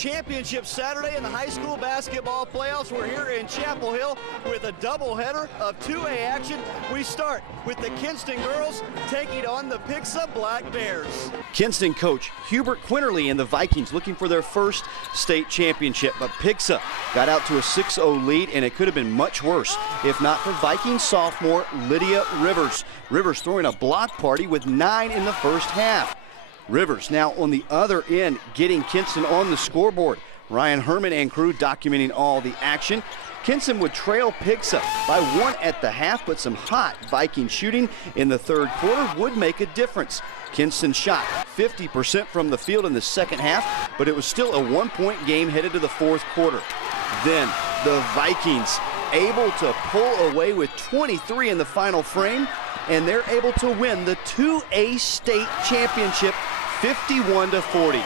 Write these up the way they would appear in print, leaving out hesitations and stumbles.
championship Saturday in the high school basketball playoffs. We're here in Chapel Hill with a doubleheader of 2A action. We start with the Kinston girls taking on the Pixa Black Bears. Kinston coach Hubert Quinterly and the Vikings looking for their first state championship, but Pixa got out to a 6-0 lead, and it could have been much worse if not for Vikings sophomore Lydia Rivers. Rivers throwing a block party with 9 in the first half. Rivers now on the other end getting Kinston on the scoreboard. Ryan Herman and crew documenting all the action. Kinston would trail Pixa by 1 at the half, but some hot Viking shooting in the third quarter would make a difference. Kinston shot 50% from the field in the second half, but it was still a 1-point game headed to the fourth quarter. Then the Vikings able to pull away with 23 in the final frame, and they're able to win the 2A state championship 51-40.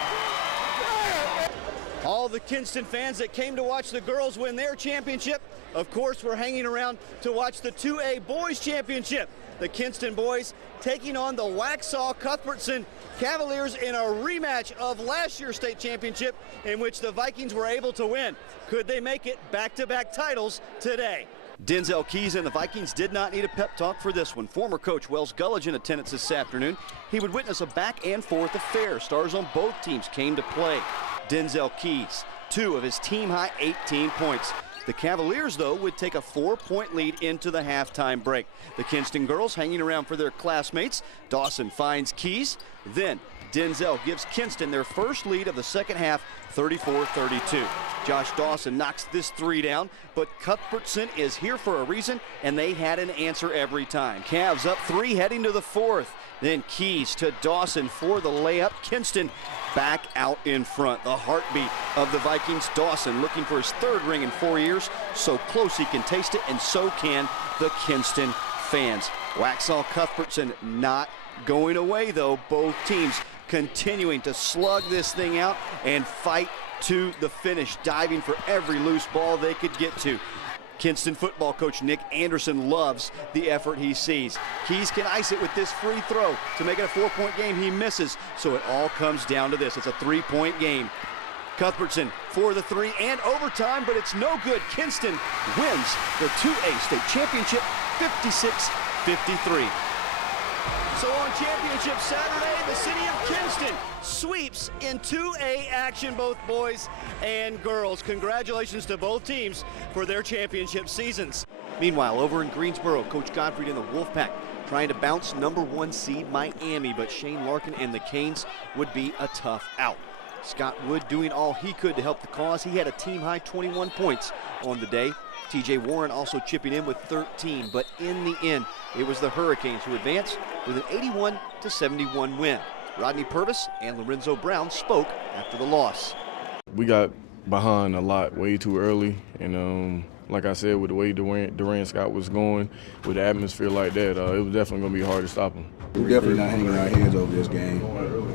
All the Kinston fans that came to watch the girls win their championship, of course, were hanging around to watch the 2A boys championship. The Kinston boys taking on the Waxhaw Cuthbertson Cavaliers in a rematch of last year's state championship in which the Vikings were able to win. Could they make it back-to-back titles today? Denzel Keys and the Vikings did not need a pep talk for this one. Former coach Wells Gullidge in attendance this afternoon. He would witness a back and forth affair. Stars on both teams came to play. Denzel Keys, 2 of his team-high 18 points. The Cavaliers, though, would take a 4-point lead into the halftime break. The Kinston girls hanging around for their classmates. Dawson finds Keys. Then Denzel gives Kinston their first lead of the second half, 34-32. Josh Dawson knocks this 3 down, but Cuthbertson is here for a reason, and they had an answer every time. Cavs up 3 heading to the fourth. Then Keys to Dawson for the layup. Kinston back out in front. The heartbeat of the Vikings. Dawson looking for his 3rd ring in 4 years. So close he can taste it, and so can the Kinston fans. Waxhaw Cuthbertson not going away, though. Both teams continuing to slug this thing out and fight to the finish, diving for every loose ball they could get to. Kinston football coach Nick Anderson loves the effort he sees. Keys can ice it with this free throw to make it a 4-point game. He misses, so it all comes down to this. It's a 3-point game. Cuthbertson for the 3 and overtime, but it's no good. Kinston wins the 2A state championship 56-53. So on championship Saturday, the city of Kinston sweeps in 2A action, both boys and girls. Congratulations to both teams for their championship seasons. Meanwhile, over in Greensboro, Coach Godfrey and the Wolfpack trying to bounce #1 seed Miami, but Shane Larkin and the Canes would be a tough out. Scott Wood doing all he could to help the cause. He had a team-high 21 points on the day. TJ Warren also chipping in with 13, but in the end, it was the Hurricanes who advanced with an 81-71 win. Rodney Purvis and Lorenzo Brown spoke after the loss. We got behind a lot way too early, and like I said, with the way Durant Scott was going, with the atmosphere like that, it was definitely going to be hard to stop him. We're definitely not hanging our heads over this game.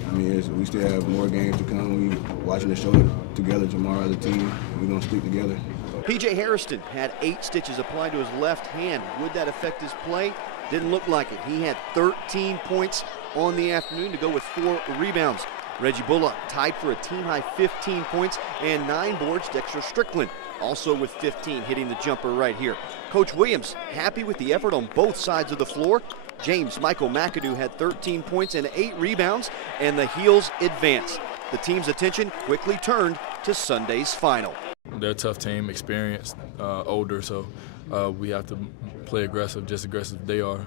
I mean, we still have more games to come. We're watching the show together tomorrow as a team. We're going to stick together. P.J. Harrison had 8 stitches applied to his left hand. Would that affect his play? Didn't look like it. He had 13 points on the afternoon to go with 4 rebounds. Reggie Bullock tied for a team-high 15 points and 9 boards. Dexter Strickland also with 15, hitting the jumper right here. Coach Williams happy with the effort on both sides of the floor. James Michael McAdoo had 13 points and 8 rebounds, and the Heels advanced. The team's attention quickly turned to Sunday's final. They're a tough team, experienced, older, so we have to play aggressive, just aggressive they are,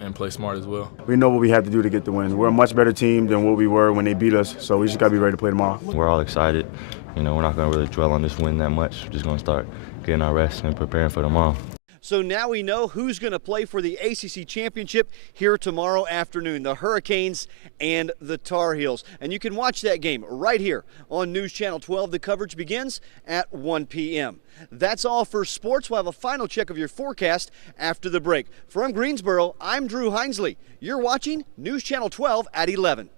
and play smart as well. We know what we have to do to get the win. We're a much better team than what we were when they beat us, so we just got to be ready to play tomorrow. We're all excited. You know, we're not going to really dwell on this win that much. We're just going to start getting our rest and preparing for tomorrow. So now we know who's going to play for the ACC Championship here tomorrow afternoon, the Hurricanes and the Tar Heels. And you can watch that game right here on News Channel 12. The coverage begins at 1 p.m. That's all for sports. We'll have a final check of your forecast after the break. From Greensboro, I'm Drew Hinesley. You're watching News Channel 12 at 11.